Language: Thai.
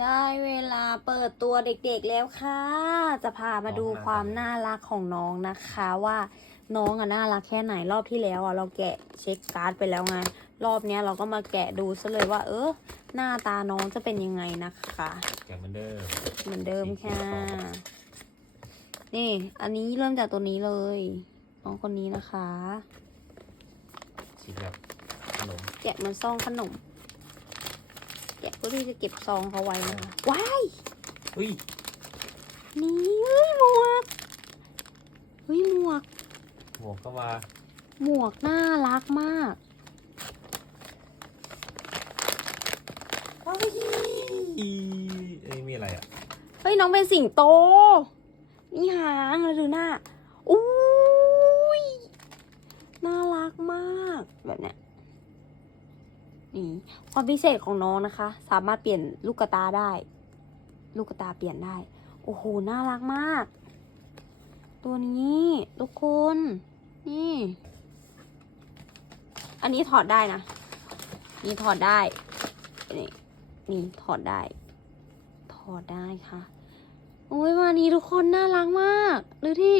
ได้เวลาเปิดตัวเด็กๆแล้วค่ะ จะพามาดูความน่ารักของน้องนะคะว่าน้องอะน่ารักแค่ไหนรอบที่แล้วอะเราแกะเช็คการ์ดไปแล้วไงรอบเนี้ยเราก็มาแกะดูซะเลยว่า เออหน้าตาน้องจะเป็นยังไงนะคะแกะเหมือนเดิมเหมือนเดิมค่ะสีเขียวนี่ อันนี้เริ่มจากตัวนี้เลยน้องคนนี้นะคะสีแบบขนมแกะเหมันซองขนมแกะเพื่อที่จะเก็บซองเขาไว้นะคะว้ายอุ้ยนี่เฮ้ยหมวกเฮ้ยหมวก หมวกก็มาหมวกน่ารักมากเอ้ยมีอะไรอะเฮ้ยน้องเป็นสิงโต นี่หางแล้วดูหน้าอุ้ยน่ารักมากแบบเนี้ย นี่ความพิเศษของน้องนะคะ สามารถเปลี่ยนลูกตาได้ ลูกตาเปลี่ยนได้ โอ้โห น่ารักมาก ตัวนี้ทุกคน นี่ อันนี้ถอดได้นะ นี่ถอดได้ นี่นี่ถอดได้ ถอดได้ค่ะ โอ้ยวันนี้ทุกคนน่ารักมาก ดูที่